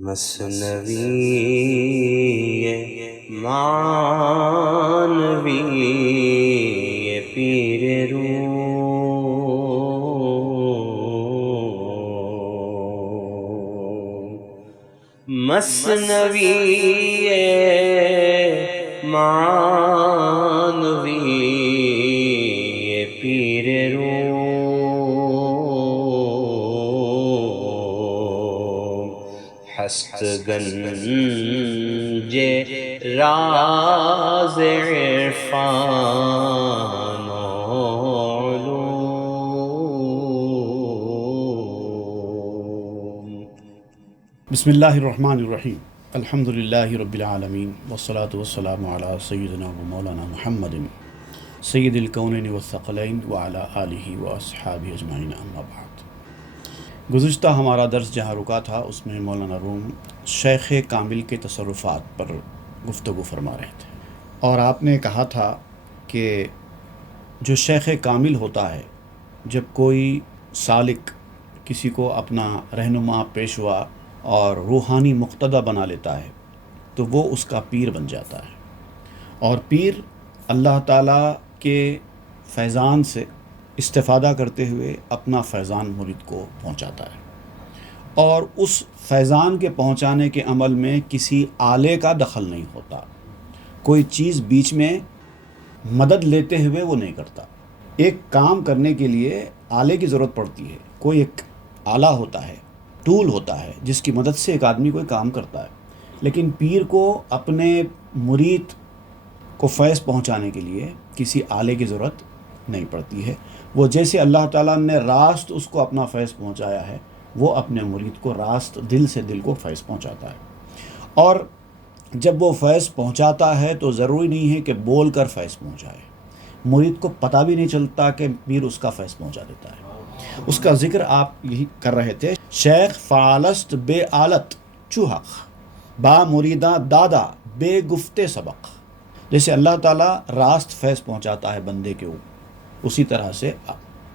مثنوی معنوی پیر روم، مثنوی معنوی پیر روم، ہست گنج راز عرفان و علوم۔ بسم اللہ الرحمن الرحیم، الحمد للہ رب العالمین والصلاة والسلام علی سیدنا و مولانا محمد سید الکونین والثقلین وعلی آلہ واصحابہ اجمعین، اما بعد۔ گزشتہ ہمارا درس جہاں رکا تھا اس میں مولانا روم شیخ کامل کے تصرفات پر گفتگو فرما رہے تھے، اور آپ نے کہا تھا کہ جو شیخ کامل ہوتا ہے، جب کوئی سالک کسی کو اپنا رہنما، پیشوا اور روحانی مقتدی بنا لیتا ہے تو وہ اس کا پیر بن جاتا ہے، اور پیر اللہ تعالیٰ کے فیضان سے استفادہ کرتے ہوئے اپنا فیضان مرید کو پہنچاتا ہے، اور اس فیضان کے پہنچانے کے عمل میں کسی آلے کا دخل نہیں ہوتا، کوئی چیز بیچ میں مدد لیتے ہوئے وہ نہیں کرتا۔ ایک کام کرنے کے لیے آلے کی ضرورت پڑتی ہے، کوئی ایک آلہ ہوتا ہے، ٹول ہوتا ہے جس کی مدد سے ایک آدمی کوئی کام کرتا ہے، لیکن پیر کو اپنے مرید کو فیض پہنچانے کے لیے کسی آلے کی ضرورت نہیں پڑتی ہے۔ وہ جیسے اللہ تعالیٰ نے راست اس کو اپنا فیض پہنچایا ہے، وہ اپنے مرید کو راست دل سے دل کو فیض پہنچاتا ہے، اور جب وہ فیض پہنچاتا ہے تو ضروری نہیں ہے کہ بول کر فیض پہنچائے، مرید کو پتہ بھی نہیں چلتا کہ پیر اس کا فیض پہنچا دیتا ہے۔ اس کا ذکر آپ یہی کر رہے تھے، شیخ فعالست بے آلت چوہق با مریداں دادا بے گفتے سبق۔ جیسے اللہ تعالیٰ راست فیض پہنچاتا ہے بندے کے اوپر، اسی طرح سے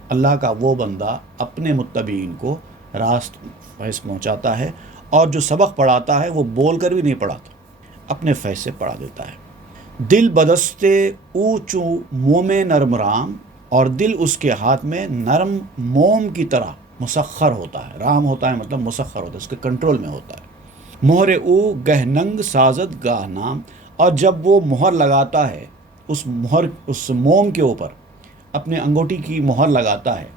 اللہ کا وہ بندہ اپنے متبعین کو راست فیض پہنچاتا ہے، اور جو سبق پڑھاتا ہے وہ بول کر بھی نہیں پڑھاتا، اپنے فیض سے پڑھا دیتا ہے۔ دل بدستے اونچو موم نرم رام، اور دل اس کے ہاتھ میں نرم موم کی طرح مسخر ہوتا ہے۔ رام ہوتا ہے مطلب مسخر ہوتا ہے، اس کے کنٹرول میں ہوتا ہے۔ مہر او گہ ننگ سازد گاہ نام، اور جب وہ مہر لگاتا ہے، اس موم کے اوپر اپنے انگوٹھی کی مہر لگاتا ہے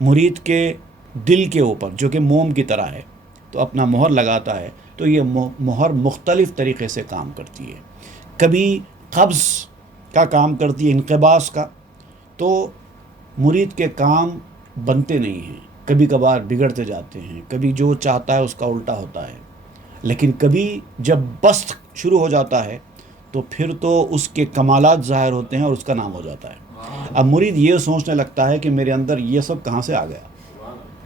مرید کے دل کے اوپر جو کہ موم کی طرح ہے، تو اپنا مہر لگاتا ہے، تو یہ مہر مختلف طریقے سے کام کرتی ہے۔ کبھی قبض کا کام کرتی ہے، انقباض کا، تو مرید کے کام بنتے نہیں ہیں، کبھی کبھار بگڑتے جاتے ہیں، کبھی جو چاہتا ہے اس کا الٹا ہوتا ہے، لیکن کبھی جب بست شروع ہو جاتا ہے تو پھر تو اس کے کمالات ظاہر ہوتے ہیں اور اس کا نام ہو جاتا ہے۔ اب مرید یہ سوچنے لگتا ہے کہ میرے اندر یہ سب کہاں سے آ گیا،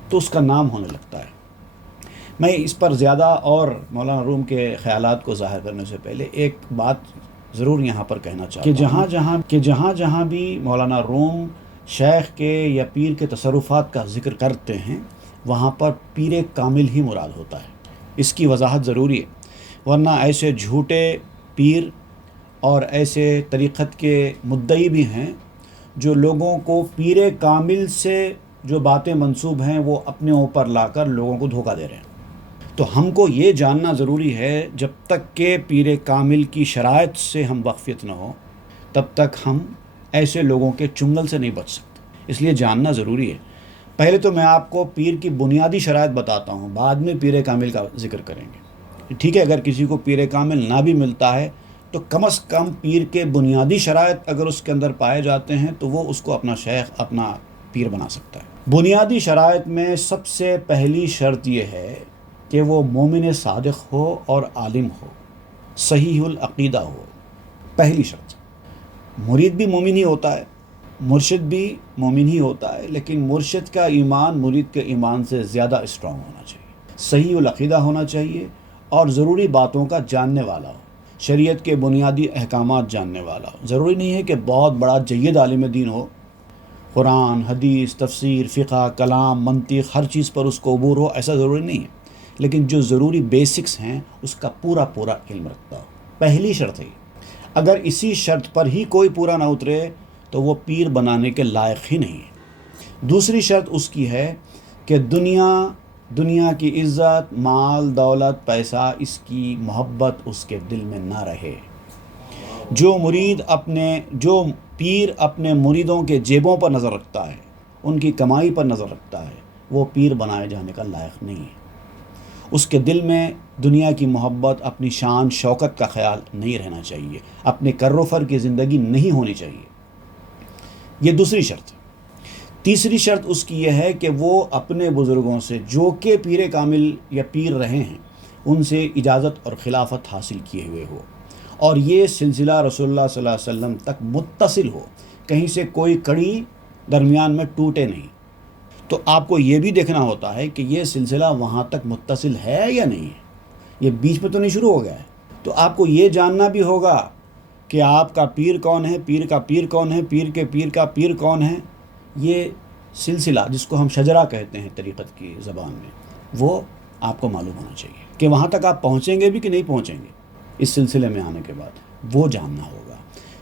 تو اس کا نام ہونے لگتا ہے۔ میں اس پر زیادہ اور مولانا روم کے خیالات کو ظاہر کرنے سے پہلے ایک بات ضرور یہاں پر کہنا چاہتا ہوں کہ جہاں جہاں بھی مولانا روم شیخ کے یا پیر کے تصرفات کا ذکر کرتے ہیں، وہاں پر پیر کامل ہی مراد ہوتا ہے۔ اس کی وضاحت ضروری ہے، ورنہ ایسے جھوٹے پیر اور ایسے طریقت کے مدعی بھی ہیں جو لوگوں کو پیر کامل سے جو باتیں منسوب ہیں وہ اپنے اوپر لا کر لوگوں کو دھوکہ دے رہے ہیں۔ تو ہم کو یہ جاننا ضروری ہے، جب تک کہ پیر کامل کی شرائط سے ہم واقفیت نہ ہو تب تک ہم ایسے لوگوں کے چنگل سے نہیں بچ سکتے، اس لیے جاننا ضروری ہے۔ پہلے تو میں آپ کو پیر کی بنیادی شرائط بتاتا ہوں، بعد میں پیر کامل کا ذکر کریں گے، ٹھیک ہے؟ اگر کسی کو پیر کامل نہ بھی ملتا ہے تو کم از کم پیر کے بنیادی شرائط اگر اس کے اندر پائے جاتے ہیں تو وہ اس کو اپنا شیخ، اپنا پیر بنا سکتا ہے۔ بنیادی شرائط میں سب سے پہلی شرط یہ ہے کہ وہ مومن صادق ہو اور عالم ہو، صحیح العقیدہ ہو، پہلی شرط۔ مرید بھی مومن ہی ہوتا ہے، مرشد بھی مومن ہی ہوتا ہے، لیکن مرشد کا ایمان مرید کے ایمان سے زیادہ اسٹرانگ ہونا چاہیے، صحیح العقیدہ ہونا چاہیے، اور ضروری باتوں کا جاننے والا ہو، شریعت کے بنیادی احکامات جاننے والا ہو۔ ضروری نہیں ہے کہ بہت بڑا جید عالم دین ہو، قرآن، حدیث، تفسیر، فقہ، کلام، منطق، ہر چیز پر اس کو عبور ہو، ایسا ضروری نہیں ہے، لیکن جو ضروری بیسکس ہیں اس کا پورا علم رکھتا ہو. پہلی شرط ہے. اگر اسی شرط پر ہی کوئی پورا نہ اترے تو وہ پیر بنانے کے لائق ہی نہیں ہے. دوسری شرط اس کی ہے کہ دنیا کی عزت، مال، دولت، پیسہ، اس کی محبت اس کے دل میں نہ رہے. جو پیر اپنے مریدوں کے جیبوں پر نظر رکھتا ہے، ان کی کمائی پر نظر رکھتا ہے، وہ پیر بنائے جانے کا لائق نہیں ہے. اس کے دل میں دنیا کی محبت، اپنی شان شوکت کا خیال نہیں رہنا چاہیے، اپنے کر و فر کی زندگی نہیں ہونی چاہیے. یہ دوسری شرط. تیسری شرط اس کی یہ ہے کہ وہ اپنے بزرگوں سے جو کہ پیر کامل یا پیر رہے ہیں ان سے اجازت اور خلافت حاصل کیے ہوئے ہو، اور یہ سلسلہ رسول اللہ صلی اللہ علیہ وسلم تک متصل ہو، کہیں سے کوئی کڑی درمیان میں ٹوٹے نہیں. تو آپ کو یہ بھی دیکھنا ہوتا ہے کہ یہ سلسلہ وہاں تک متصل ہے یا نہیں ہے، یہ بیچ میں تو نہیں شروع ہو گیا ہے. تو آپ کو یہ جاننا بھی ہوگا کہ آپ کا پیر کون ہے، پیر کا پیر کون ہے، پیر کے پیر کا پیر کون ہے. یہ سلسلہ جس کو ہم شجرہ کہتے ہیں طریقت کی زبان میں، وہ آپ کو معلوم ہونا چاہیے کہ وہاں تک آپ پہنچیں گے بھی کہ نہیں پہنچیں گے. اس سلسلے میں آنے کے بعد وہ جاننا ہوگا.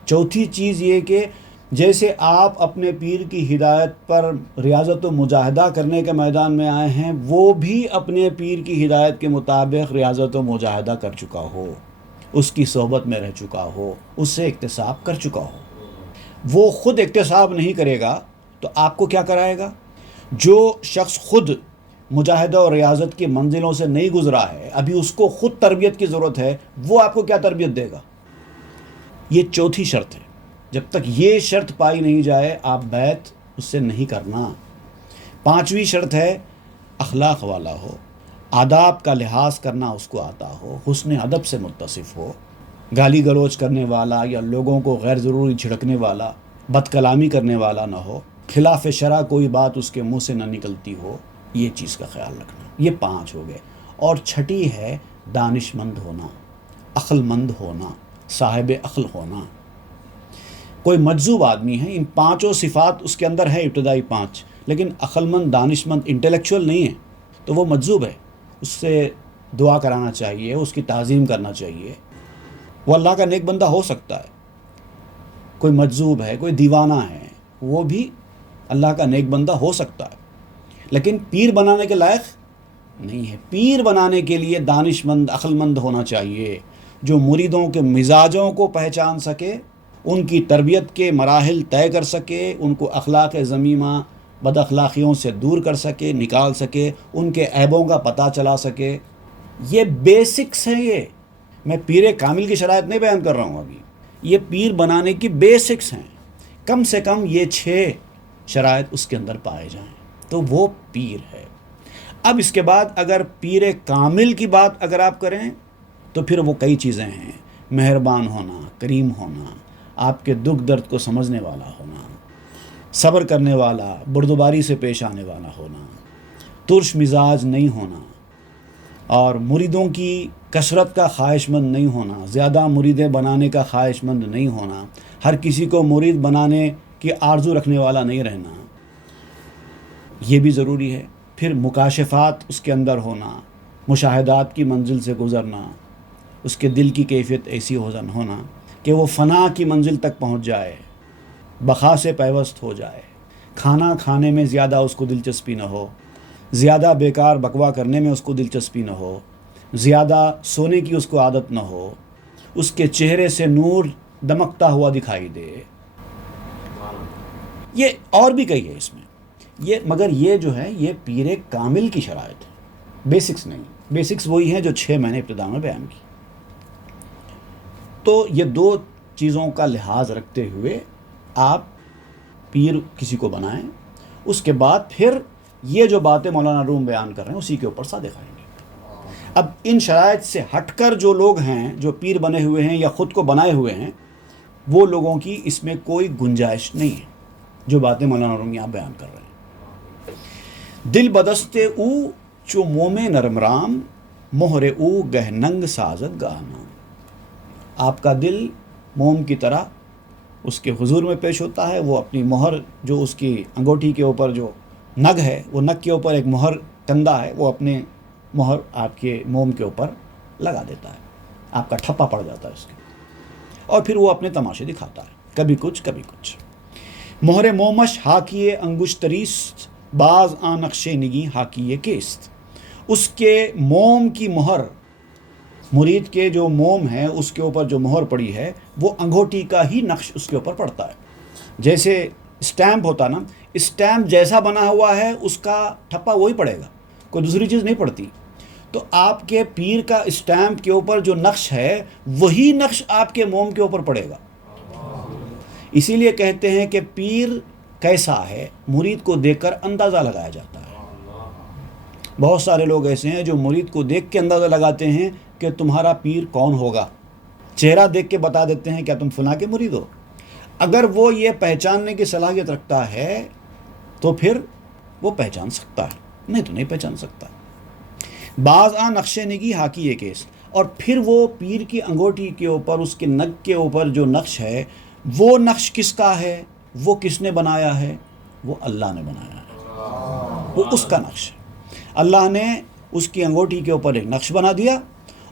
چوتھی چیز یہ کہ جیسے آپ اپنے پیر کی ہدایت پر ریاضت و مجاہدہ کرنے کے میدان میں آئے ہیں، وہ بھی اپنے پیر کی ہدایت کے مطابق ریاضت و مجاہدہ کر چکا ہو، اس کی صحبت میں رہ چکا ہو، اس سے اکتساب کر چکا ہو. وہ خود اکتساب نہیں کرے گا تو آپ کو کیا کرائے گا؟ جو شخص خود مجاہدہ اور ریاضت کی منزلوں سے نہیں گزرا ہے، ابھی اس کو خود تربیت کی ضرورت ہے، وہ آپ کو کیا تربیت دے گا؟ یہ چوتھی شرط ہے. جب تک یہ شرط پائی نہیں جائے آپ بیعت اس سے نہیں کرنا. پانچویں شرط ہے اخلاق والا ہو، آداب کا لحاظ کرنا اس کو آتا ہو، حسن ادب سے متصف ہو، گالی گلوچ کرنے والا یا لوگوں کو غیر ضروری جھڑکنے والا، بد کلامی کرنے والا نہ ہو، خلاف شرع کوئی بات اس کے منہ سے نہ نکلتی ہو. یہ چیز کا خیال رکھنا. یہ 5 ہو گئے. اور چھٹی ہے دانش مند ہونا، عقل مند ہونا، صاحب عقل ہونا. کوئی مجذوب آدمی ہے، ان 5 صفات اس کے اندر ہے، ابتدائی 5، لیکن عقل مند، دانش مند، انٹلیکچوئل نہیں ہے تو وہ مجذوب ہے. اس سے دعا کرانا چاہیے، اس کی تعظیم کرنا چاہیے. وہ اللہ کا نیک بندہ ہو سکتا ہے. کوئی مجذوب ہے، کوئی دیوانہ ہے، وہ بھی اللہ کا نیک بندہ ہو سکتا ہے، لیکن پیر بنانے کے لائق نہیں ہے. پیر بنانے کے لیے دانش مند، عقل مند ہونا چاہیے، جو مریدوں کے مزاجوں کو پہچان سکے، ان کی تربیت کے مراحل طے کر سکے، ان کو اخلاق ذمیمہ، بد اخلاقیوں سے دور کر سکے، نکال سکے، ان کے عیبوں کا پتہ چلا سکے. یہ بیسکس ہیں. یہ میں پیر کامل کی شرائط نہیں بیان کر رہا ہوں ابھی، یہ پیر بنانے کی بیسکس ہیں. کم سے کم یہ 6 شرائط اس کے اندر پائے جائیں تو وہ پیر ہے. اب اس کے بعد اگر پیر کامل کی بات اگر آپ کریں تو پھر وہ کئی چیزیں ہیں. مہربان ہونا، کریم ہونا، آپ کے دکھ درد کو سمجھنے والا ہونا، صبر کرنے والا، بردباری سے پیش آنے والا ہونا، ترش مزاج نہیں ہونا، اور مریدوں کی کثرت کا خواہش مند نہیں ہونا، زیادہ مریدیں بنانے کا خواہش مند نہیں ہونا، ہر کسی کو مرید بنانے کی آرزو رکھنے والا نہیں رہنا، یہ بھی ضروری ہے. پھر مکاشفات اس کے اندر ہونا، مشاہدات کی منزل سے گزرنا، اس کے دل کی کیفیت ایسی ہونا کہ وہ فنا کی منزل تک پہنچ جائے، بقا سے پیوست ہو جائے، کھانا کھانے میں زیادہ اس کو دلچسپی نہ ہو، زیادہ بیکار بکوا کرنے میں اس کو دلچسپی نہ ہو، زیادہ سونے کی اس کو عادت نہ ہو، اس کے چہرے سے نور دمکتا ہوا دکھائی دے. یہ اور بھی کئی ہے اس میں، مگر یہ جو ہے یہ پیر کامل کی شرائط ہے، بیسکس نہیں. بیسکس وہی ہیں جو 6 میں نے ابتدا میں بیان کی. تو یہ 2 چیزوں کا لحاظ رکھتے ہوئے آپ پیر کسی کو بنائیں. اس کے بعد پھر یہ جو باتیں مولانا روم بیان کر رہے ہیں اسی کے اوپر صادق آئیں گے. اب ان شرائط سے ہٹ کر جو لوگ ہیں جو پیر بنے ہوئے ہیں یا خود کو بنائے ہوئے ہیں، وہ لوگوں کی اس میں کوئی گنجائش نہیں ہے جو باتیں مولانا روم یہاں بیان کر رہے ہیں. دل بدستے او چو موم نرم رام، مہر او گہ ننگ سازد گانا. آپ کا دل موم کی طرح اس کے حضور میں پیش ہوتا ہے. وہ اپنی مہر جو اس کی انگوٹھی کے اوپر جو نگ ہے، وہ نگ کے اوپر ایک مہر کندہ ہے، وہ اپنے مہر آپ کے موم کے اوپر لگا دیتا ہے، آپ کا ٹھپا پڑ جاتا ہے اس کے، اور پھر وہ اپنے تماشے دکھاتا ہے، کبھی کچھ کبھی کچھ۔ مہر مومش حاکیے انگشتریست، بعض آن نقش نگی حاکیے کیست۔ اس کے موم کی مہر، مرید کے جو موم ہے اس کے اوپر جو مہر پڑی ہے وہ انگوٹھی کا ہی نقش اس کے اوپر پڑتا ہے۔ جیسے اسٹیمپ ہوتا نا، اسٹیمپ جیسا بنا ہوا ہے اس کا ٹھپا وہی پڑے گا، کوئی دوسری چیز نہیں پڑتی۔ تو آپ کے پیر کا اسٹیمپ کے اوپر جو نقش ہے وہی نقش آپ کے موم کے اوپر پڑے گا۔ اسی لیے کہتے ہیں کہ پیر کیسا ہے مرید کو دیکھ کر اندازہ لگایا جاتا ہے۔ بہت سارے لوگ ایسے ہیں جو مرید کو دیکھ کے اندازہ لگاتے ہیں کہ تمہارا پیر کون ہوگا، چہرہ دیکھ کے بتا دیتے ہیں کیا تم فلاں کے مرید ہو۔ اگر وہ یہ پہچاننے کی صلاحیت رکھتا ہے تو پھر وہ پہچان سکتا ہے، نہیں تو نہیں پہچان سکتا۔ بعض آ نقش نگی حاکی یہ کیس، اور پھر وہ پیر کی انگوٹھی کے اوپر، اس کے نگ کے اوپر جو نقش ہے وہ نقش کس کا ہے، وہ کس نے بنایا ہے، وہ اللہ نے بنایا ہے، وہ اس کا نقش ہے۔ اللہ نے اس کی انگوٹھی کے اوپر ایک نقش بنا دیا،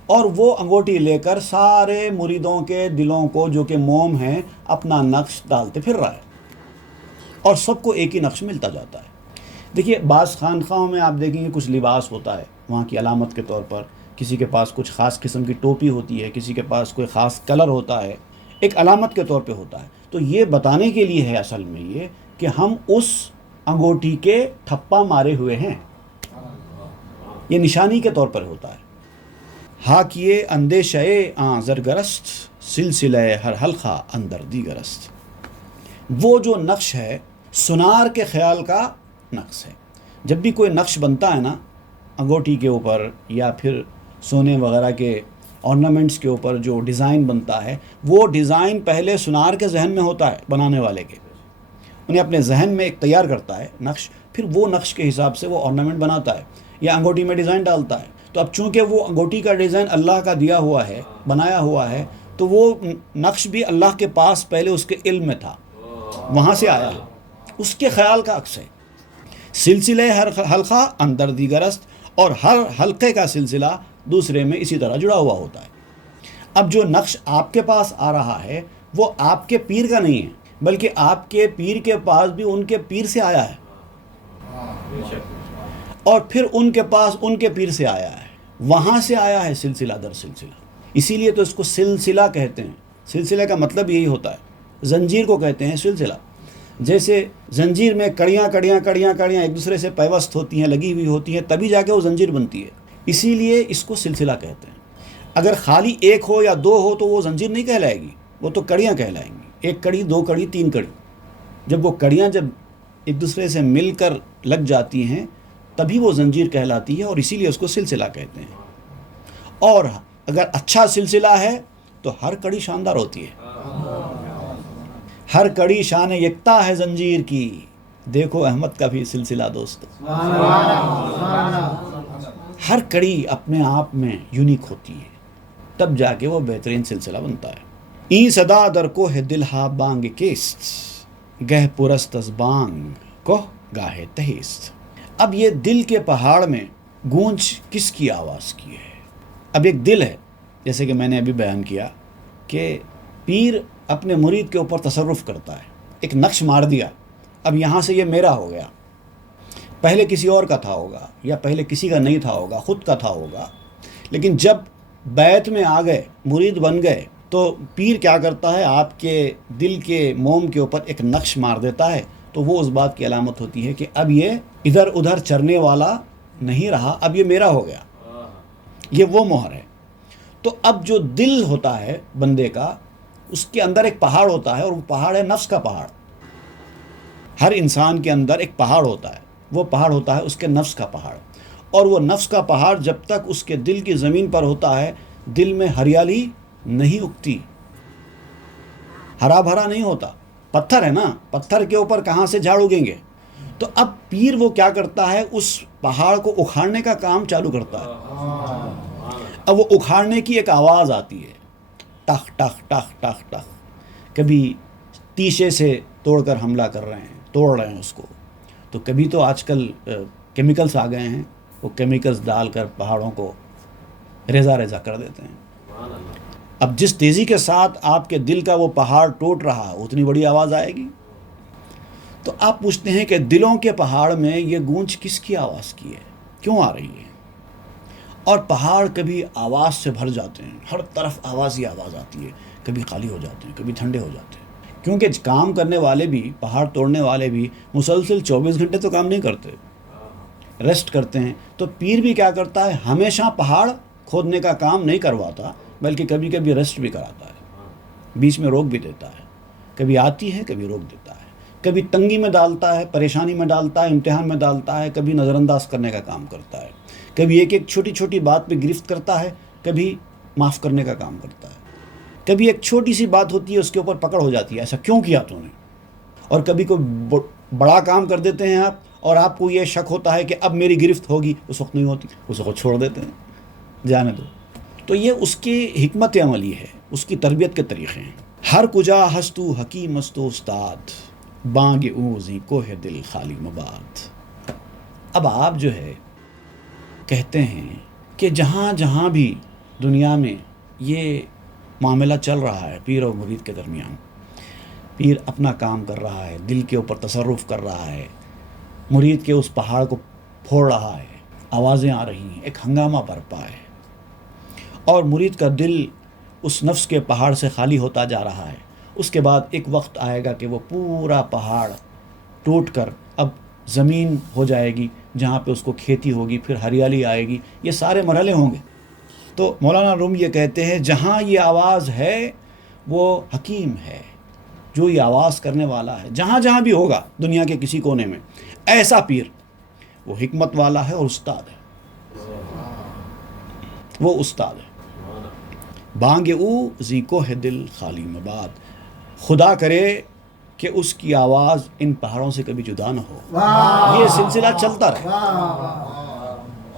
اور وہ انگوٹھی لے کر سارے مریدوں کے دلوں کو جو کہ موم ہیں اپنا نقش ڈالتے پھر رہا ہے، اور سب کو ایک ہی نقش ملتا جاتا ہے۔ دیکھیے بعض خانقاہوں میں آپ دیکھیں گے کچھ لباس ہوتا ہے وہاں کی علامت کے طور پر، کسی کے پاس کچھ خاص قسم کی ٹوپی ہوتی ہے، کسی کے پاس کوئی خاص کلر ہوتا ہے، ایک علامت کے طور پہ ہوتا ہے۔ تو یہ بتانے کے لیے ہے اصل میں یہ کہ ہم اس انگوٹھی کے ٹھپا مارے ہوئے ہیں، یہ نشانی کے طور پر ہوتا ہے۔ حاکیے اندیشہ آں زرگرست، سلسلہ ہر حلقہ اندر دیگرست۔ وہ جو نقش ہے سنار کے خیال کا نقش ہے۔ جب بھی کوئی نقش بنتا ہے نا انگوٹھی کے اوپر یا پھر سونے وغیرہ کے آرنامنٹس کے اوپر جو ڈیزائن بنتا ہے، وہ ڈیزائن پہلے سنار کے ذہن میں ہوتا ہے، بنانے والے کے، انہیں اپنے ذہن میں ایک تیار کرتا ہے نقش، پھر وہ نقش کے حساب سے وہ آرنامنٹ بناتا ہے یا انگوٹھی میں ڈیزائن ڈالتا ہے۔ تو اب چونکہ وہ انگوٹھی کا ڈیزائن اللہ کا دیا ہوا ہے، بنایا ہوا ہے، تو وہ نقش بھی اللہ کے پاس پہلے اس کے علم میں تھا، وہاں سے آیا ہے، اس کے خیال کا عکس ہے۔ سلسلہ ہر حلقہ اندر دیگرست، اور ہر حلقے کا سلسلہ دوسرے میں اسی طرح جڑا ہوا ہوتا ہے۔ اب جو نقش آپ کے پاس آ رہا ہے وہ آپ کے پیر کا نہیں ہے، بلکہ آپ کے پیر کے پاس بھی ان کے پیر سے آیا ہے، اور پھر ان کے پاس ان کے پیر سے آیا ہے، وہاں سے آیا ہے سلسلہ در سلسلہ۔ اسی لیے تو اس کو سلسلہ کہتے ہیں۔ سلسلہ کا مطلب یہی ہوتا ہے، زنجیر کو کہتے ہیں سلسلہ۔ جیسے زنجیر میں کڑیاں ایک دوسرے سے پیوست ہوتی ہیں، لگی ہوئی ہوتی ہیں، تبھی جا کے وہ زنجیر بنتی ہے، اسی لیے اس کو سلسلہ کہتے ہیں۔ اگر خالی ایک ہو یا دو ہو تو وہ زنجیر نہیں کہلائے گی، وہ تو کڑیاں کہلائیں گی، ایک کڑی، دو کڑی، تین کڑی۔ جب وہ کڑیاں جب ایک دوسرے سے مل کر لگ جاتی ہیں تبھی وہ زنجیر کہلاتی ہے، اور اسی لیے اس کو سلسلہ کہتے ہیں۔ اور اگر اچھا سلسلہ ہے تو ہر کڑی شاندار ہوتی ہے، ہر کڑی شان یکتا ہے زنجیر کی، دیکھو احمد کا بھی سلسلہ دوست، ہر کڑی اپنے آپ میں یونیک ہوتی ہے، تب جا کے وہ بہترین سلسلہ بنتا ہے۔ این صدا در کوہ دل ہا بانگ کیست، گہ پرست از بانگ کوہ گاہے تہیست۔ اب یہ دل کے پہاڑ میں گونج کس کی آواز کی ہے؟ اب ایک دل ہے، جیسے کہ میں نے ابھی بیان کیا کہ پیر اپنے مرید کے اوپر تصرف کرتا ہے، ایک نقش مار دیا، اب یہاں سے یہ میرا ہو گیا، پہلے کسی اور کا تھا ہوگا، یا پہلے کسی کا نہیں تھا ہوگا، خود کا تھا ہوگا، لیکن جب بیعت میں آ گئے، مرید بن گئے، تو پیر کیا کرتا ہے، آپ کے دل کے موم کے اوپر ایک نقش مار دیتا ہے، تو وہ اس بات کی علامت ہوتی ہے کہ اب یہ ادھر ادھر چرنے والا نہیں رہا، اب یہ میرا ہو گیا، یہ وہ مہر ہے۔ تو اب جو دل ہوتا ہے بندے کا، اس کے اندر ایک پہاڑ ہوتا ہے، اور وہ پہاڑ ہے نفس کا پہاڑ۔ ہر انسان کے اندر ایک پہاڑ ہوتا ہے، وہ پہاڑ ہوتا ہے اس کے نفس کا پہاڑ، اور وہ نفس کا پہاڑ جب تک اس کے دل کی زمین پر ہوتا ہے، دل میں ہریالی نہیں اگتی، ہرا بھرا نہیں ہوتا، پتھر ہے نا، پتھر کے اوپر کہاں سے جھاڑ اگیں گے؟ تو اب پیر وہ کیا کرتا ہے، اس پہاڑ کو اکھاڑنے کا کام چالو کرتا ہے۔ اب وہ اکھاڑنے کی ایک آواز آتی ہے، ٹخ ٹخ ٹخ ٹخ ٹخ، کبھی تیشے سے توڑ کر حملہ کر رہے ہیں، توڑ رہے ہیں اس کو، تو کبھی تو آج کل کیمیکلز آ گئے ہیں وہ کیمیکلز ڈال کر پہاڑوں کو ریزہ ریزہ کر دیتے ہیں۔ اب جس تیزی کے ساتھ آپ کے دل کا وہ پہاڑ ٹوٹ رہا اتنی بڑی آواز آئے گی۔ تو آپ پوچھتے ہیں کہ دلوں کے پہاڑ میں یہ گونج کس کی آواز کی ہے، کیوں آ رہی ہے؟ اور پہاڑ کبھی آواز سے بھر جاتے ہیں، ہر طرف آواز ہی آواز آتی ہے، کبھی خالی ہو جاتے ہیں، کبھی ٹھنڈے ہو جاتے ہیں، کیونکہ کام کرنے والے بھی، پہاڑ توڑنے والے بھی مسلسل 24 گھنٹے تو کام نہیں کرتے، ریسٹ کرتے ہیں۔ تو پیر بھی کیا کرتا ہے، ہمیشہ پہاڑ کھودنے کا کام نہیں کرواتا، بلکہ کبھی کبھی ریسٹ بھی کراتا ہے، بیچ میں روک بھی دیتا ہے، کبھی آتی ہے کبھی روک دیتا ہے، کبھی تنگی میں ڈالتا ہے، پریشانی میں ڈالتا ہے، امتحان میں ڈالتا ہے، کبھی نظر انداز کرنے کا کام کرتا ہے، کبھی ایک ایک چھوٹی چھوٹی بات پہ گرفت کرتا ہے، کبھی معاف کرنے کا کام کرتا ہے، کبھی ایک چھوٹی سی بات ہوتی ہے اس کے اوپر پکڑ ہو جاتی ہے، ایسا کیوں کیا تو نے، اور کبھی کوئی بڑا کام کر دیتے ہیں آپ، اور آپ کو یہ شک ہوتا ہے کہ اب میری گرفت ہوگی، اس وقت نہیں ہوتی، اس وقت چھوڑ دیتے ہیں، جانے دو۔ تو یہ اس کی حکمت عملی ہے، اس کی تربیت کے طریقے ہیں۔ ہر کجا ہستو حکیم استو استاد، بانگ اوزی کوہ دل خالی مباد۔ اب آپ جو ہے کہتے ہیں کہ جہاں جہاں بھی دنیا میں یہ معاملہ چل رہا ہے پیر اور مرید کے درمیان، پیر اپنا کام کر رہا ہے، دل کے اوپر تصرف کر رہا ہے، مرید کے اس پہاڑ کو پھوڑ رہا ہے، آوازیں آ رہی ہیں، ایک ہنگامہ برپا ہے، اور مرید کا دل اس نفس کے پہاڑ سے خالی ہوتا جا رہا ہے۔ اس کے بعد ایک وقت آئے گا کہ وہ پورا پہاڑ ٹوٹ کر اب زمین ہو جائے گی، جہاں پہ اس کو کھیتی ہوگی، پھر ہریالی آئے گی، یہ سارے مرحلے ہوں گے۔ تو مولانا روم یہ کہتے ہیں جہاں یہ آواز ہے وہ حکیم ہے، جو یہ آواز کرنے والا ہے، جہاں جہاں بھی ہوگا دنیا کے کسی کونے میں، ایسا پیر وہ حکمت والا ہے اور استاد ہے، وہ استاد ہے۔ بانگ او زی کوہ دل خالی مباد، خدا کرے کہ اس کی آواز ان پہاڑوں سے کبھی جدا نہ ہو، یہ سلسلہ چلتا رہے،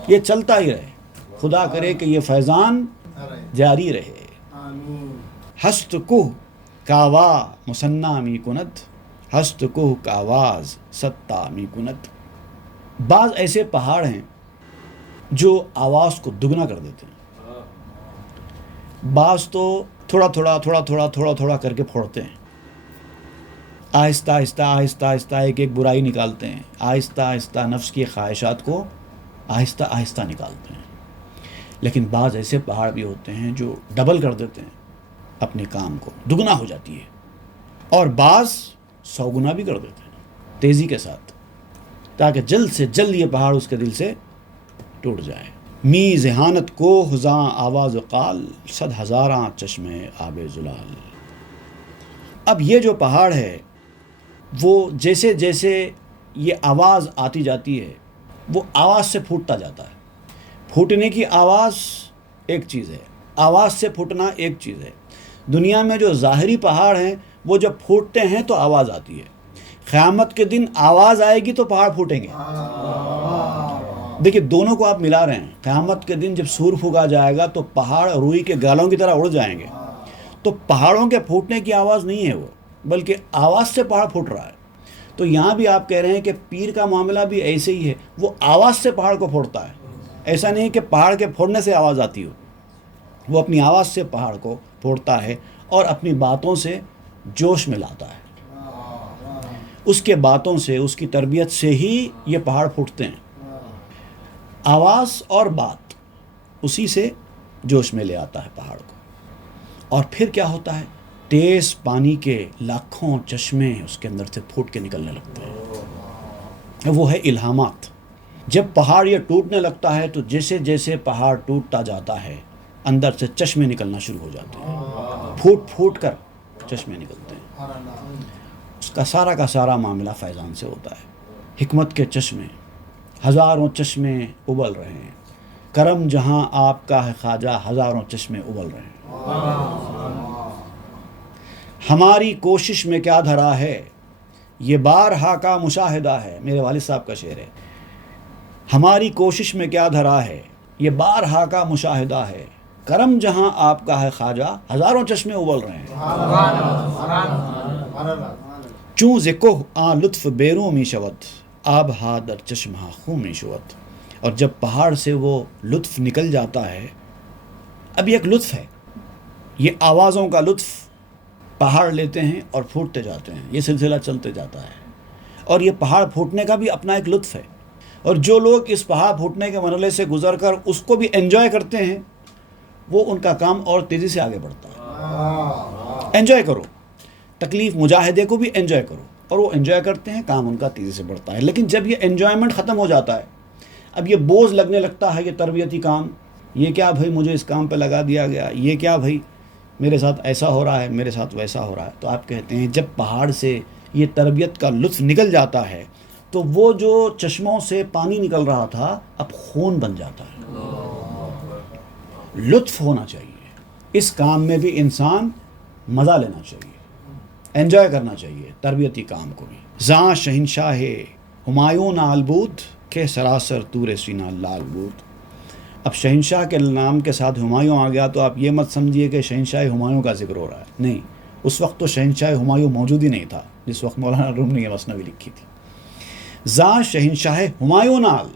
یہ چلتا ہی رہے، خدا کرے کہ یہ فیضان جاری رہے۔ ہست کوہ کاوا مسنا می کند، ہست کوہ کاواز ستا می کند۔ بعض ایسے پہاڑ ہیں جو آواز کو دگنا کر دیتے ہیں، بعض تو تھوڑا تھوڑا تھوڑا تھوڑا تھوڑا تھوڑا کر کے پھوڑتے ہیں، آہستہ آہستہ آہستہ آہستہ ایک ایک برائی نکالتے ہیں، آہستہ آہستہ نفس کی خواہشات کو آہستہ آہستہ نکالتے ہیں۔ لیکن بعض ایسے پہاڑ بھی ہوتے ہیں جو ڈبل کر دیتے ہیں، اپنے کام کو دگنا ہو جاتی ہے، اور بعض 100 گنا بھی کر دیتے ہیں تیزی کے ساتھ، تاکہ جلد سے جلد یہ پہاڑ اس کے دل سے ٹوٹ جائے۔ می ذہانت کو خزاں آواز قال، 100 ہزاراں چشمے آب زلال۔ اب یہ جو پہاڑ ہے وہ جیسے جیسے یہ آواز آتی جاتی ہے وہ آواز سے پھوٹتا جاتا ہے، پھوٹنے کی آواز ایک چیز ہے، آواز سے پھوٹنا ایک چیز ہے۔ دنیا میں جو ظاہری پہاڑ ہیں وہ جب پھوٹتے ہیں تو آواز آتی ہے، قیامت کے دن آواز آئے گی تو پہاڑ پھوٹیں گے۔ دیکھیں دونوں کو آپ ملا رہے ہیں، قیامت کے دن جب سور پھونکا جائے گا تو پہاڑ روئی کے گالوں کی طرح اڑ جائیں گے، تو پہاڑوں کے پھوٹنے کی آواز نہیں ہے وہ، بلکہ آواز سے پہاڑ پھوٹ رہا ہے۔ تو یہاں بھی آپ کہہ رہے ہیں کہ پیر کا معاملہ بھی ایسے ہی ہے، وہ آواز سے پہاڑ کو پھوڑتا ہے، ایسا نہیں کہ پہاڑ کے پھوڑنے سے آواز آتی ہو، وہ اپنی آواز سے پہاڑ کو پھوڑتا ہے اور اپنی باتوں سے جوش میں لاتا ہے، اس کے باتوں سے، اس کی تربیت سے ہی یہ پہاڑ پھوٹتے ہیں۔ آواز اور بات اسی سے جوش میں لے آتا ہے پہاڑ کو، اور پھر کیا ہوتا ہے، تیز پانی کے لاکھوں چشمے اس کے اندر سے پھوٹ کے نکلنے لگتے ہیں، وہ ہے الہامات۔ جب پہاڑ یہ ٹوٹنے لگتا ہے تو جیسے جیسے پہاڑ ٹوٹتا جاتا ہے اندر سے چشمے نکلنا شروع ہو جاتے ہیں، پھوٹ پھوٹ کر چشمے نکلتے ہیں۔ اس کا سارا معاملہ فیضان سے ہوتا ہے، حکمت کے چشمے، ہزاروں چشمے ابل رہے ہیں، کرم جہاں آپ کا ہے خواجہ، ہزاروں چشمے ابل رہے ہیں۔ ہماری کوشش میں کیا دھرا ہے، یہ بارہا کا مشاہدہ ہے، میرے والد صاحب کا شعر ہے، ہماری کوشش میں کیا دھرا ہے، یہ بارہا کا مشاہدہ ہے، کرم جہاں آپ کا ہے خواجہ، ہزاروں چشمے ابل رہے ہیں۔ چوں ز کوہ آن لطف بیروں می شود، آب ہا در چشمہ خوں می شود۔ اور جب پہاڑ سے وہ لطف نکل جاتا ہے، اب یہ ایک لطف ہے، یہ آوازوں کا لطف پہاڑ لیتے ہیں اور پھوٹتے جاتے ہیں، یہ سلسلہ چلتے جاتا ہے، اور یہ پہاڑ پھوٹنے کا بھی اپنا ایک لطف ہے، اور جو لوگ اس پہاڑ پھوٹنے کے مرحلے سے گزر کر اس کو بھی انجوائے کرتے ہیں، وہ ان کا کام اور تیزی سے آگے بڑھتا ہے۔ انجوائے کرو، تکلیف مجاہدے کو بھی انجوائے کرو، اور وہ انجوائے کرتے ہیں، کام ان کا تیزی سے بڑھتا ہے۔ لیکن جب یہ انجوائمنٹ ختم ہو جاتا ہے، اب یہ بوجھ لگنے لگتا ہے، یہ تربیتی کام، یہ کیا بھائی مجھے اس کام پہ لگا دیا گیا، یہ کیا بھائی میرے ساتھ ایسا ہو رہا ہے، میرے ساتھ ویسا ہو رہا ہے، تو آپ کہتے ہیں جب پہاڑ سے یہ تربیت کا لطف نکل جاتا ہے تو وہ جو چشموں سے پانی نکل رہا تھا اب خون بن جاتا ہے۔ لطف ہونا چاہیے، اس کام میں بھی انسان مزہ لینا چاہیے، انجوائے کرنا چاہیے تربیتی کام کو بھی۔ زاں شہنشاہ ہمایوں نال بود کہ سراسر تور سینہ لال بود۔ اب شہنشاہ کے نام کے ساتھ ہمایوں آ گیا تو آپ یہ مت سمجھیے کہ شہنشاہ ہمایوں کا ذکر ہو رہا ہے، نہیں، اس وقت تو شہنشاہ ہمایوں موجود ہی نہیں تھا جس وقت مولانا روم نے یہ مثنوی لکھی تھی۔ زاں شہنشاہ ہمایوں نال،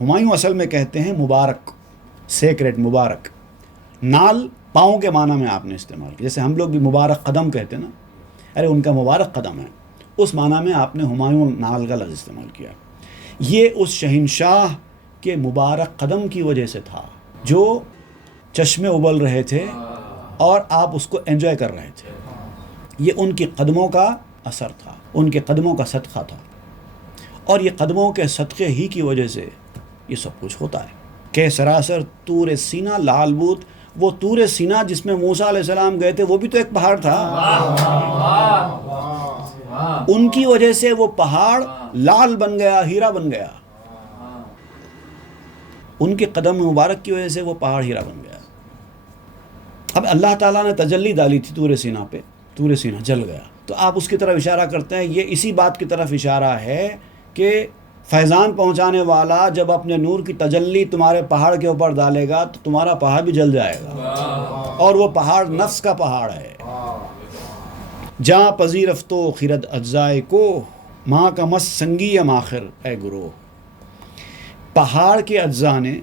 ہمایوں اصل میں کہتے ہیں مبارک، سیکریٹ، مبارک، نال پاؤں کے معنی میں آپ نے استعمال کیا، جیسے ہم لوگ بھی مبارک قدم کہتے ہیں نا، ارے ان کا مبارک قدم ہے، اس معنی میں آپ نے ہمایوں نال کا لفظ استعمال کیا۔ یہ اس شہنشاہ کے مبارک قدم کی وجہ سے تھا جو چشمے ابل رہے تھے اور آپ اس کو انجوائے کر رہے تھے، یہ ان کی قدموں کا اثر تھا، ان کے قدموں کا صدقہ تھا، اور یہ قدموں کے صدقے ہی کی وجہ سے یہ سب کچھ ہوتا ہے کہ سراسر طور سینہ لال بود۔ وہ طور سینہ جس میں موسیٰ علیہ السلام گئے تھے وہ بھی تو ایک پہاڑ تھا، ان کی وجہ سے وہ پہاڑ لال بن گیا، ہیرا بن گیا، ان کے قدم مبارک کی وجہ سے وہ پہاڑ ہیرا بن گیا۔ اب اللہ تعالیٰ نے تجلی ڈالی تھی طور سینہ پہ، طور سینہ جل گیا، تو آپ اس کی طرف اشارہ کرتے ہیں، یہ اسی بات کی طرف اشارہ ہے کہ فیضان پہنچانے والا جب اپنے نور کی تجلی تمہارے پہاڑ کے اوپر ڈالے گا تو تمہارا پہاڑ بھی جل جائے گا، اور وہ پہاڑ نفس کا پہاڑ ہے۔ جہاں پذیرفتو خرد اجزائے کو ماں کا مس سنگیم آخر اے گروہ۔ پہاڑ کے اجزاء نے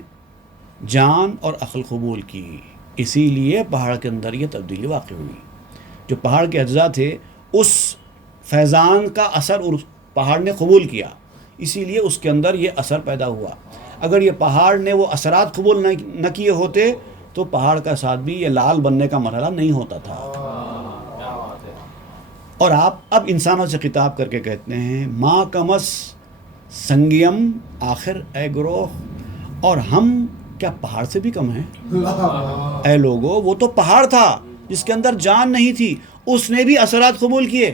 جان اور عقل قبول کی، اسی لیے پہاڑ کے اندر یہ تبدیلی واقع ہوئی۔ جو پہاڑ کے اجزاء تھے اس فیضان کا اثر پہاڑ نے قبول کیا، اسی لیے اس کے اندر یہ اثر پیدا ہوا۔ اگر یہ پہاڑ نے وہ اثرات قبول نہ کیے ہوتے تو پہاڑ کا ساتھ بھی یہ لال بننے کا مرحلہ نہیں ہوتا تھا۔ اور آپ اب انسانوں سے خطاب کر کے کہتے ہیں ماں کمس سنگیم آخر اے گروہ، اور ہم کیا پہاڑ سے بھی کم ہیں؟ اے لوگو، وہ تو پہاڑ تھا جس کے اندر جان نہیں تھی، اس نے بھی اثرات قبول کیے،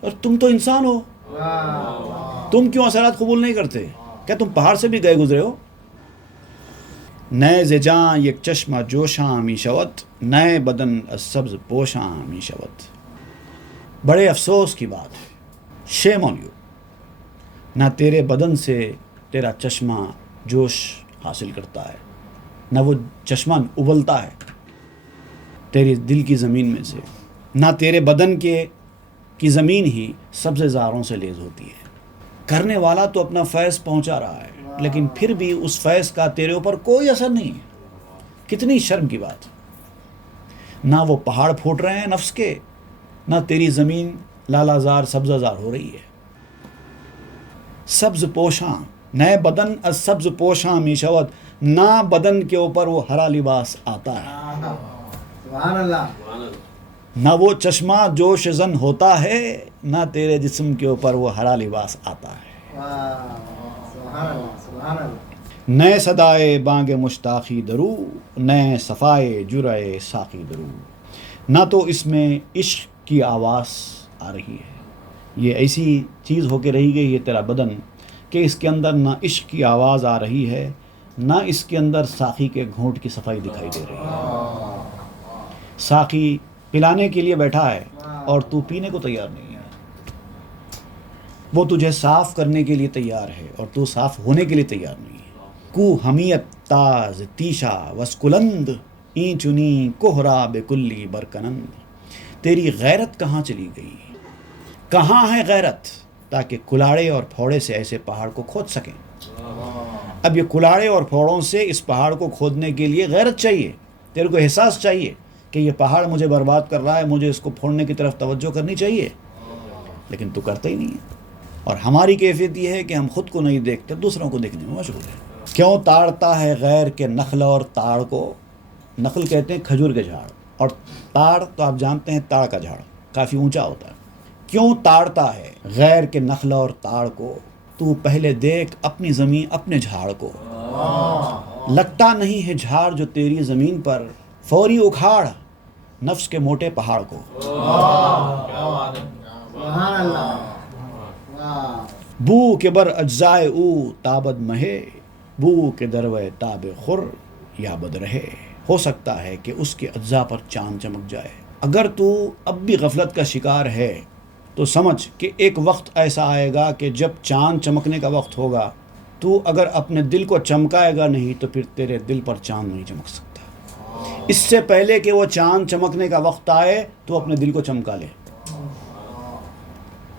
اور تم تو انسان ہو، تم کیوں اثرات قبول نہیں کرتے؟ کیا تم پہاڑ سے بھی گئے گزرے ہو؟ نئے زجاں یک چشمہ جوشاں می شود، نئے بدن از سبز پوشاں می شود۔ بڑے افسوس کی بات ہے، شیم آن یو، نہ تیرے بدن سے تیرا چشمہ جوش حاصل کرتا ہے، نہ وہ چشمہ ابلتا ہے تیری دل کی زمین میں سے، نہ تیرے بدن کی زمین ہی سبز زاروں سے لیز ہوتی ہے۔ کرنے والا تو اپنا فیض پہنچا رہا ہے، لیکن پھر بھی اس فیض کا تیرے اوپر کوئی اثر نہیں ہے۔ کتنی شرم کی بات، نہ وہ پہاڑ پھوٹ رہے ہیں نفس کے، نہ تیری زمین لالا زار سبز زار ہو رہی ہے۔ سبز پوشاں، نئے بدن از سبز پوشاں می شود، نہ بدن کے اوپر وہ ہرا لباس آتا ہے، سبحان اللہ، نہ وہ چشمہ جوش زن ہوتا ہے، نہ تیرے جسم کے اوپر وہ ہرا لباس آتا ہے۔ سبحان اللہ، سبحان اللہ۔ نئے صدائے بانگ مشتاقی درو، نئے صفائے جرعے ساقی درو۔ نہ تو اس میں عشق کی آواز آ رہی ہے، یہ ایسی چیز ہو کے رہی گئی ہے تیرا بدن کہ اس کے اندر نہ عشق کی آواز آ رہی ہے، نہ اس کے اندر ساقی کے گھونٹ کی صفائی دکھائی دے رہی ہے۔ ساقی پلانے کے لیے بیٹھا ہے اور تو پینے کو تیار نہیں ہے، وہ تجھے صاف کرنے کے لیے تیار ہے اور تو صاف ہونے کے لیے تیار نہیں ہے۔ کو حمیت تاز تیشا وسکلند، این چنی کوہرا بے کلی برکنند۔ تیری غیرت کہاں چلی گئی؟ کہاں ہے غیرت تاکہ کلاڑے اور پھوڑے سے ایسے پہاڑ کو کھود سکیں؟ اب یہ کلاڑے اور پھوڑوں سے اس پہاڑ کو کھودنے کے لیے غیرت چاہیے، تیرے کو احساس چاہیے کہ یہ پہاڑ مجھے برباد کر رہا ہے، مجھے اس کو پھوڑنے کی طرف توجہ کرنی چاہیے، لیکن تو کرتا ہی نہیں ہے۔ اور ہماری کیفیت یہ ہے کہ ہم خود کو نہیں دیکھتے، دوسروں کو دیکھنے میں مشغول ہیں۔ کیوں تاڑتا ہے غیر کے نخل اور تاڑ کو؟ نخل کہتے ہیں کھجور کے جھاڑ، اور تاڑ تو آپ جانتے ہیں تاڑ کا جھاڑ کافی اونچا ہوتا ہے۔ کیوں تاڑتا ہے غیر کے نخل اور تاڑ کو؟ تو پہلے دیکھ اپنی زمین اپنے جھاڑ کو، لگتا نہیں ہے جھاڑ جو تیری زمین پر، فوری اکھاڑ نفس کے موٹے پہاڑ کو۔ سبحان اللہ، واہ، بو کے بر اجزائے او تابد مہے، بو کے دروے تاب خور یا بد رہے۔ ہو سکتا ہے کہ اس کے اجزاء پر چاند چمک جائے۔ اگر تو اب بھی غفلت کا شکار ہے تو سمجھ کہ ایک وقت ایسا آئے گا کہ جب چاند چمکنے کا وقت ہوگا، تو اگر اپنے دل کو چمکائے گا نہیں تو پھر تیرے دل پر چاند نہیں چمک سکتا۔ اس سے پہلے کہ وہ چاند چمکنے کا وقت آئے تو اپنے دل کو چمکا لے۔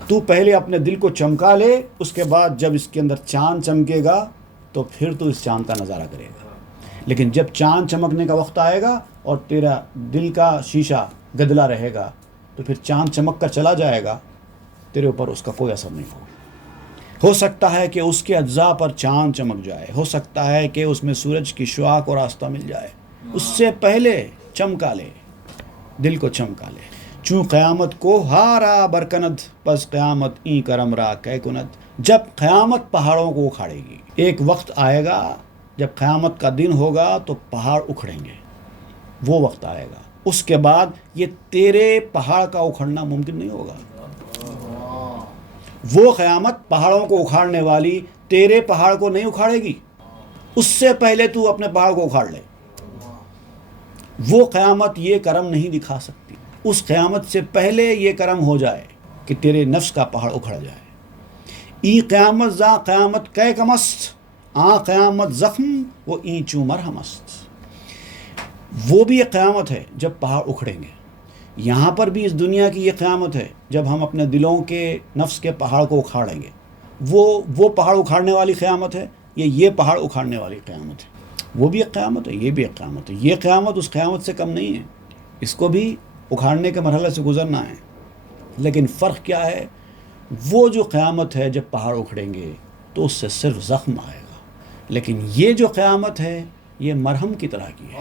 تو پہلے اپنے دل کو چمکا لے، اس کے بعد جب اس کے اندر چاند چمکے گا تو پھر تو اس چاند کا نظارہ کرے گا۔ لیکن جب چاند چمکنے کا وقت آئے گا اور تیرا دل کا شیشہ گدلا رہے گا تو پھر چاند چمک کر چلا جائے گا، تیرے اوپر اس کا کوئی اثر نہیں ہوگا۔ ہو سکتا ہے کہ اس کے اجزاء پر چاند چمک جائے، ہو سکتا ہے کہ اس میں سورج کی شعاع کو راستہ مل جائے، اس سے پہلے چمکا لے، دل کو چمکا لے۔ چوں قیامت کو ہارا برکند، پس قیامت این کرم را کہ کند۔ جب قیامت پہاڑوں کو اکھاڑے گی، ایک وقت آئے گا جب قیامت کا دن ہوگا تو پہاڑ اکھڑیں گے، وہ وقت آئے گا۔ اس کے بعد یہ تیرے پہاڑ کا اکھڑنا ممکن نہیں ہوگا۔ وہ قیامت پہاڑوں کو اکھاڑنے والی تیرے پہاڑ کو نہیں اکھاڑے گی، اس سے پہلے تو اپنے پہاڑ کو اکھاڑ لے۔ وہ قیامت یہ کرم نہیں دکھا سکتی، اس قیامت سے پہلے یہ کرم ہو جائے کہ تیرے نفس کا پہاڑ اکھڑ جائے۔ ای قیامت زا قیامت کئے کمست، آ قیامت زخم وہ ای چوں مرہم است۔ وہ بھی ایک قیامت ہے جب پہاڑ اکھڑیں گے۔ یہاں پر بھی اس دنیا کی یہ قیامت ہے جب ہم اپنے دلوں کے نفس کے پہاڑ کو اکھاڑیں گے۔ وہ پہاڑ اکھاڑنے والی قیامت ہے، یہ پہاڑ اکھاڑنے والی قیامت ہے۔ وہ بھی ایک قیامت ہے، یہ بھی ایک قیامت ہے۔ یہ قیامت اس قیامت سے کم نہیں ہے، اس کو بھی اکھاڑنے کے مرحلے سے گزرنا ہے۔ لیکن فرق کیا ہے؟ وہ جو قیامت ہے جب پہاڑ اکھڑیں گے تو اس سے صرف زخم آئے گا، لیکن یہ جو قیامت ہے یہ مرہم کی طرح کی ہے۔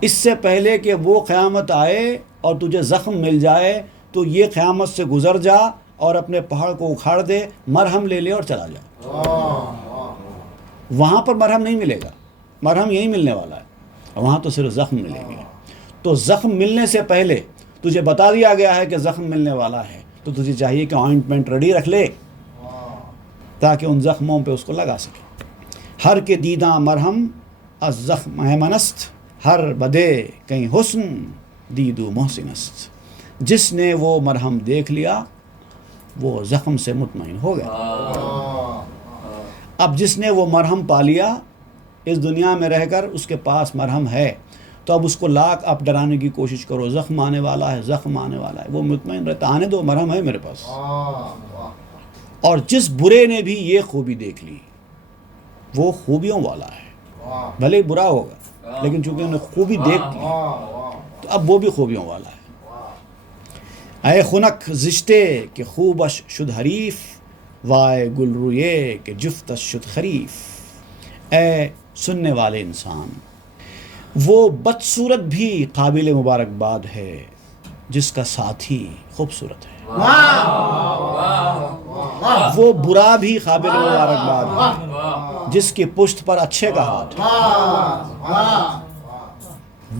اس سے پہلے کہ وہ قیامت آئے اور تجھے زخم مل جائے تو یہ قیامت سے گزر جا اور اپنے پہاڑ کو اکھاڑ دے، مرہم لے لے اور چلا جا۔ وہاں پر مرہم نہیں ملے گا، مرہم یہی ملنے والا ہے، وہاں تو صرف زخم ملیں گے۔ تو زخم ملنے سے پہلے تجھے بتا دیا گیا ہے کہ زخم ملنے والا ہے، تو تجھے چاہیے کہ آئنٹمنٹ ریڈی رکھ لے تاکہ ان زخموں پہ اس کو لگا سکے۔ ہر کے دیداں مرہم از زخم منست، ہر بدے کہیں حسن دیدو محسن است۔ جس نے وہ مرہم دیکھ لیا وہ زخم سے مطمئن ہو گیا۔ اب جس نے وہ مرہم پا لیا، اس دنیا میں رہ کر اس کے پاس مرہم ہے، تو اب اس کو لاکھ آپ ڈرانے کی کوشش کرو، زخم آنے والا ہے، زخم آنے والا ہے، وہ مطمئن رہتا، آنے دو، مرہم ہے میرے پاس۔ اور جس برے نے بھی یہ خوبی دیکھ لی، وہ خوبیوں والا ہے، بھلے ہی برا ہوگا لیکن چونکہ انہیں خوبی دیکھ لی تو اب وہ بھی خوبیوں والا ہے۔ اے خنک زشتے کہ خوبش شد حریف، وائے گل رویے کہ جفتش شد خریف۔ اے سننے والے انسان، وہ بدصورت بھی قابل مبارکباد ہے جس کا ساتھی خوبصورت ہے۔ وہ برا بھی قابل مبارکباد ہے جس کی پشت پر اچھے کا ہاتھ ہے۔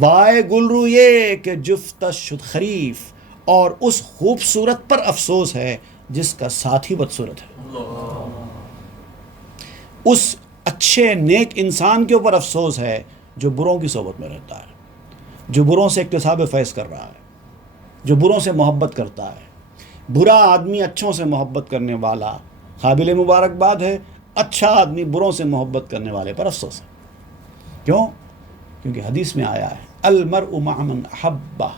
وائے گل رویے کہ جفتش شد خریف، اور اس خوبصورت پر افسوس ہے جس کا ساتھی بدصورت ہے۔ اس اچھے نیک انسان کے اوپر افسوس ہے جو بروں کی صحبت میں رہتا ہے، جو بروں سے اکتساب فیض کر رہا ہے، جو بروں سے محبت کرتا ہے۔ برا آدمی اچھوں سے محبت کرنے والا قابل مبارکباد ہے، اچھا آدمی بروں سے محبت کرنے والے پر افسوس ہے۔ کیوں؟ کیونکہ حدیث میں آیا ہے المرء مع من احبہ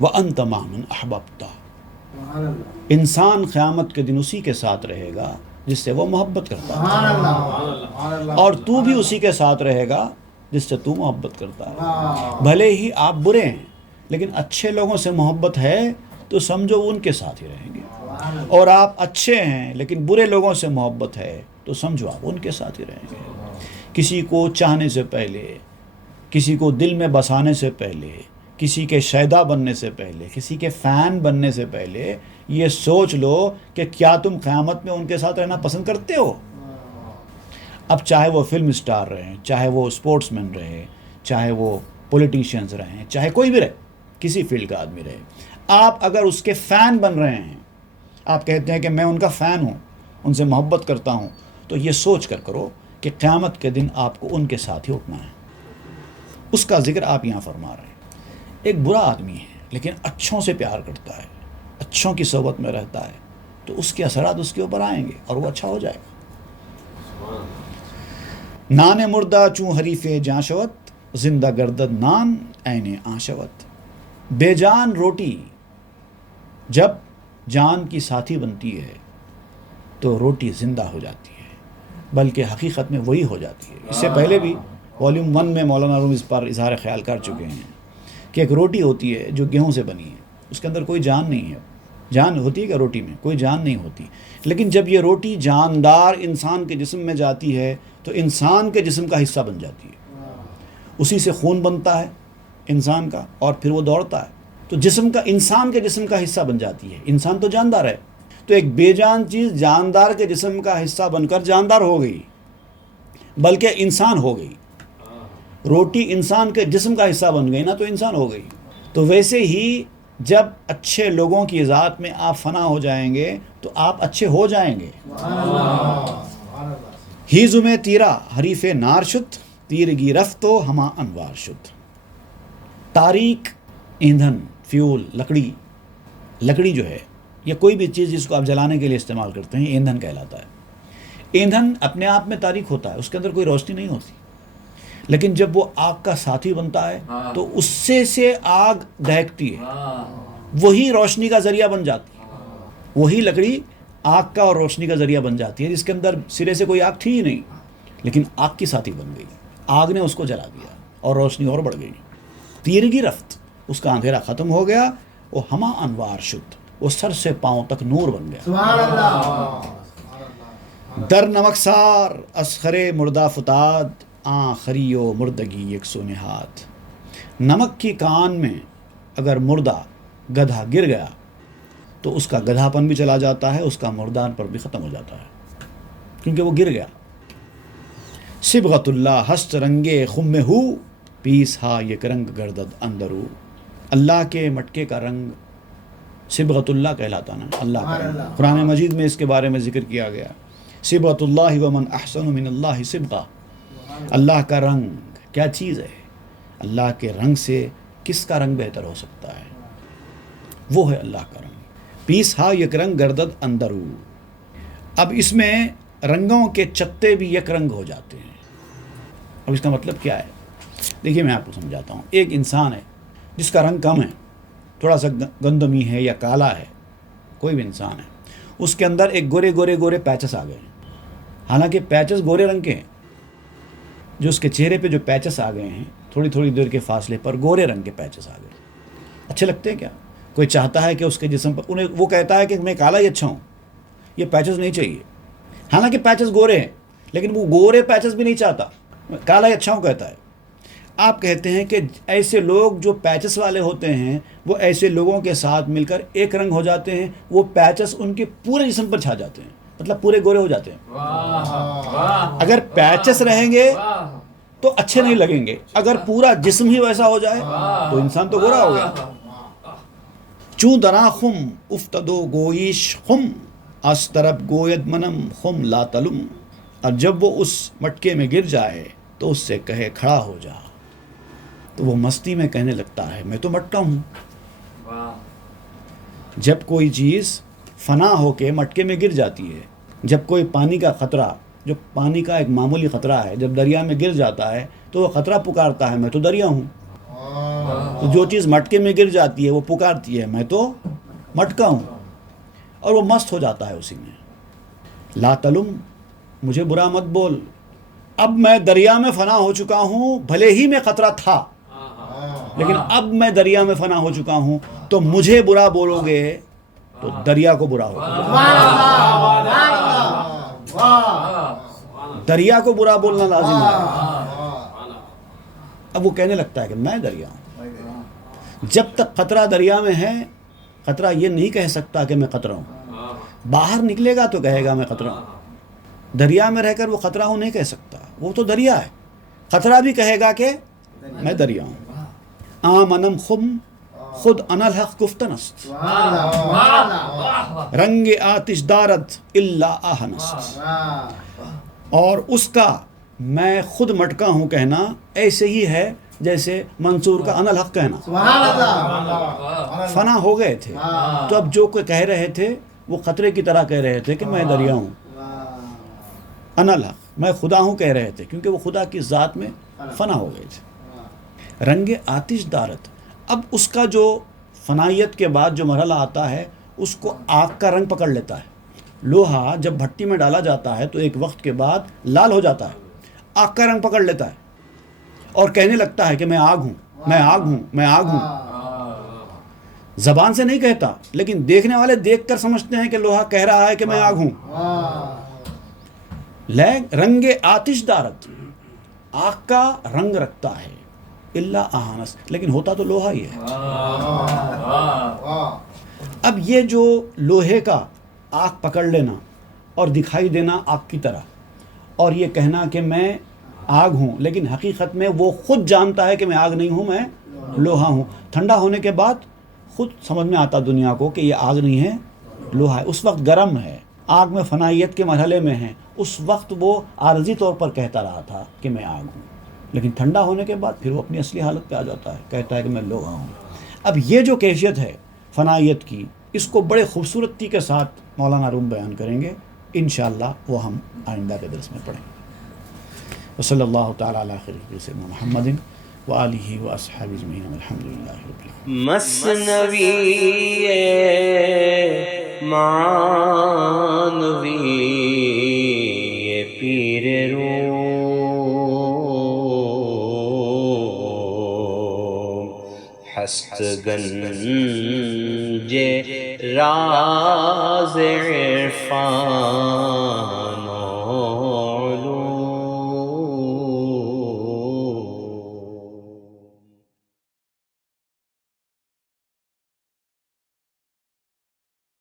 وانت مع من احببتہ۔ انسان قیامت کے دن اسی کے ساتھ رہے گا جس سے وہ محبت کرتا ہے، سبحان اللہ، اور تو بھی اسی کے ساتھ رہے گا جس سے تو محبت کرتا ہے۔ بھلے ہی آپ برے ہیں لیکن اچھے لوگوں سے محبت ہے تو سمجھو ان کے ساتھ ہی رہیں گے، اور آپ اچھے ہیں لیکن برے لوگوں سے محبت ہے تو سمجھو آپ ان کے ساتھ ہی رہیں گے۔ کسی کو چاہنے سے پہلے، کسی کو دل میں بسانے سے پہلے، کسی کے شیدا بننے سے پہلے، کسی کے فین بننے سے پہلے یہ سوچ لو کہ کیا تم قیامت میں ان کے ساتھ رہنا پسند کرتے ہو؟ اب چاہے وہ فلم اسٹار رہیں، چاہے وہ اسپورٹس مین رہے، چاہے وہ پولیٹیشینز رہیں، چاہے کوئی بھی رہے، کسی فیلڈ کا آدمی رہے، آپ اگر اس کے فین بن رہے ہیں، آپ کہتے ہیں کہ میں ان کا فین ہوں، ان سے محبت کرتا ہوں، تو یہ سوچ کر کرو کہ قیامت کے دن آپ کو ان کے ساتھ ہی اٹھنا ہے۔ اس کا ذکر آپ یہاں فرما رہے ہیں۔ ایک برا آدمی ہے لیکن اچھوں سے پیار کرتا ہے، اچھوں کی صحبت میں رہتا ہے، تو اس کے اثرات اس کے اوپر آئیں گے اور وہ اچھا ہو جائے گا۔ نان مردہ چوں حریف جاں شوت، زندہ گردد نان عین آں شوت۔ بے جان روٹی جب جان کی ساتھی بنتی ہے تو روٹی زندہ ہو جاتی ہے، بلکہ حقیقت میں وہی ہو جاتی ہے۔ اس سے پہلے بھی والیوم 1 میں مولانا روم اس پر اظہار خیال کر چکے ہیں کہ ایک روٹی ہوتی ہے جو گیہوں سے بنی ہے، اس کے اندر کوئی جان نہیں ہے۔ جان ہوتی ہے کہ روٹی میں کوئی جان نہیں ہوتی، لیکن جب یہ روٹی جاندار انسان کے جسم میں جاتی ہے تو انسان کے جسم کا حصہ بن جاتی ہے، اسی سے خون بنتا ہے انسان کا اور پھر وہ دوڑتا ہے، تو جسم کا، انسان کے جسم کا حصہ بن جاتی ہے۔ انسان تو جاندار ہے، تو ایک بے جان چیز جاندار کے جسم کا حصہ بن کر جاندار ہو گئی، بلکہ انسان ہو گئی۔ روٹی انسان کے جسم کا حصہ بن گئی نا تو انسان ہو گئی۔ تو ویسے ہی جب اچھے لوگوں کی ذات میں آپ فنا ہو جائیں گے تو آپ اچھے ہو جائیں گے۔ ہیزو میں تیرا حریف نار شد، تیرگی رفتو ہما انوار شد۔ تاریک ایندھن، فیول، لکڑی جو ہے یا کوئی بھی چیز جس کو آپ جلانے کے لیے استعمال کرتے ہیں ایندھن کہلاتا ہے۔ ایندھن اپنے آپ میں تاریک ہوتا ہے، اس کے اندر کوئی روشنی نہیں ہوتی، لیکن جب وہ آگ کا ساتھی بنتا ہے تو اس سے آگ دہکتی ہے، وہی روشنی کا ذریعہ بن جاتی ہے۔ وہی لکڑی آگ کا اور روشنی کا ذریعہ بن جاتی ہے، جس کے اندر سرے سے کوئی آگ تھی ہی نہیں، لیکن آگ کی ساتھی بن گئی، آگ نے اس کو جلا دیا اور روشنی اور بڑھ گئی۔ تیرگی رفت، اس کا اندھیرا ختم ہو گیا، وہ ہما انوار شد، وہ سر سے پاؤں تک نور بن گیا۔ سبحان اللہ۔ در نمکسار اسخر مردہ فتاد، آخری و مردگی یک سو نہاد۔ نمک کی کان میں اگر مردہ گدھا گر گیا تو اس کا گدھا پن بھی چلا جاتا ہے، اس کا مردان پر بھی ختم ہو جاتا ہے، کیونکہ وہ گر گیا۔ صبغت اللہ ہست رنگے خم ہو، پیس ہا یک رنگ گردد اندرو۔ اللہ کے مٹکے کا رنگ صبغت اللہ کہلاتا نا، اللہ کا رنگ۔ قرآن مجید میں اس کے بارے میں ذکر کیا گیا، صبغت اللہ ومن احسن من اللہ صبغہ۔ اللہ کا رنگ کیا چیز ہے؟ اللہ کے رنگ سے کس کا رنگ بہتر ہو سکتا ہے؟ وہ ہے اللہ کا رنگ۔ پیس ہا یک رنگ گردد اندرو۔ اب اس میں رنگوں کے چتے بھی یک رنگ ہو جاتے ہیں۔ اب اس کا مطلب کیا ہے؟ دیکھیے میں آپ کو سمجھاتا ہوں۔ ایک انسان ہے جس کا رنگ کم ہے، تھوڑا سا گندمی ہے یا کالا ہے، کوئی بھی انسان ہے، اس کے اندر ایک گورے پیچز آ گئے ہیں، حالانکہ پیچز گورے رنگ کے ہیں، جو اس کے چہرے پہ جو پیچز آ گئے ہیں تھوڑی دیر کے فاصلے پر گورے رنگ کے پیچز آ گئے۔ اچھے لگتے ہیں کیا؟ کوئی چاہتا ہے کہ اس کے جسم پر وہ کہتا ہے کہ میں کالا ہی اچھا ہوں، یہ پیچز نہیں چاہیے، حالانکہ پیچز گورے ہیں، لیکن وہ گورے پیچز بھی نہیں چاہتا، میں کالا ہی اچھا ہوں کہتا ہے۔ آپ کہتے ہیں کہ ایسے لوگ جو پیچز والے ہوتے ہیں وہ ایسے لوگوں کے ساتھ مل کر ایک رنگ ہو جاتے ہیں، وہ پیچز ان کے پورے جسم پر چھا جاتے ہیں، مطلب پورے گورے ہو جاتے ہیں۔ اگر پیچز رہیں گے تو اچھے نہیں لگیں گے، اگر پورا جسم ہی ویسا ہو جائے تو انسان تو گورا ہو گیا۔ چوں درا خم افتدو گویش خم، استرب گوید منم خم لا تلم۔ اور جب وہ اس مٹکے میں گر جائے تو اس سے کہے کھڑا ہو جا، تو وہ مستی میں کہنے لگتا ہے میں تو مٹکا ہوں۔ جب کوئی چیز فنا ہو کے مٹکے میں گر جاتی ہے، جب کوئی پانی کا خطرہ، جو پانی کا ایک معمولی خطرہ ہے، جب دریا میں گر جاتا ہے تو وہ خطرہ پکارتا ہے میں تو دریا ہوں۔ تو جو چیز مٹکے میں گر جاتی ہے وہ پکارتی ہے میں تو مٹکا ہوں، اور وہ مست ہو جاتا ہے اسی میں۔ لا تلم، مجھے برا مت بول، اب میں دریا میں فنا ہو چکا ہوں، بھلے ہی میں قطرہ تھا لیکن اب میں دریا میں فنا ہو چکا ہوں، تو مجھے برا بولو گے تو دریا کو برا ہوگا۔ دریا کو برا بولنا لازم ہے۔ اب وہ کہنے لگتا ہے کہ میں دریا ہوں۔ جب تک قطرہ دریا میں ہے، قطرہ یہ نہیں کہہ سکتا کہ میں قطرہ ہوں۔ باہر نکلے گا تو کہے گا میں قطرہ ہوں۔ دریا میں رہ کر وہ قطرہ ہوں نہیں کہہ سکتا، وہ تو دریا ہے۔ قطرہ بھی کہے گا کہ میں دریا ہوں۔ آمنم خم خود انا الحق گفتن است، رنگ آتش دارد الا آہن است، اور اس کا میں خود مٹکا ہوں کہنا ایسے ہی ہے جیسے منصور کا انا الحق کہنا۔ فنا ہو گئے تھے تو اب جو کوئی کہہ رہے تھے وہ قطرے کی طرح کہہ رہے تھے کہ میں دریا ہوں، انا الحق میں خدا ہوں کہہ رہے تھے، کیونکہ وہ خدا کی ذات میں فنا ہو گئے تھے۔ رنگ آتش دارت، اب اس کا جو فنائیت کے بعد جو مرحلہ آتا ہے اس کو آگ کا رنگ پکڑ لیتا ہے۔ لوہا جب بھٹی میں ڈالا جاتا ہے تو ایک وقت کے بعد لال ہو جاتا ہے، آگ کا رنگ پکڑ لیتا ہے اور کہنے لگتا ہے کہ میں آگ ہوں، میں آگ ہوں، میں آگ ہوں۔ زبان سے نہیں کہتا لیکن دیکھنے والے دیکھ کر سمجھتے ہیں کہ لوہا کہہ رہا ہے کہ میں آگ ہوں۔ رنگ آتش دارت، آگ کا رنگ رکھتا ہے، اللہ آہنس، لیکن ہوتا تو لوہا ہی ہے۔ اب یہ جو لوہے کا آگ پکڑ لینا اور دکھائی دینا آگ کی طرح، اور یہ کہنا کہ میں آگ ہوں، لیکن حقیقت میں وہ خود جانتا ہے کہ میں آگ نہیں ہوں، میں لوہا ہوں۔ ٹھنڈا ہونے کے بعد خود سمجھ میں آتا دنیا کو کہ یہ آگ نہیں ہے، لوہا ہے۔ اس وقت گرم ہے، آگ میں فنائیت کے مرحلے میں ہے، اس وقت وہ عارضی طور پر کہتا رہا تھا کہ میں آگ ہوں، لیکن ٹھنڈا ہونے کے بعد پھر وہ اپنی اصلی حالت پہ آ جاتا ہے، کہتا ہے کہ میں لوہا ہوں۔ اب یہ جو کیفیت ہے فنائیت کی، اس کو بڑے خوبصورتی کے ساتھ مولانا روم بیان کریں گے انشاءاللہ، وہ ہم آئندہ کے درس میں پڑھیں گے۔ وصلی اللہ تعالیٰ علی خیر سیدنا محمد وآلہ واصحابہ اجمعین والحمد للہ رب العالمین۔ مثنوی معنوی پیر روم، ہست گنج راز عرفان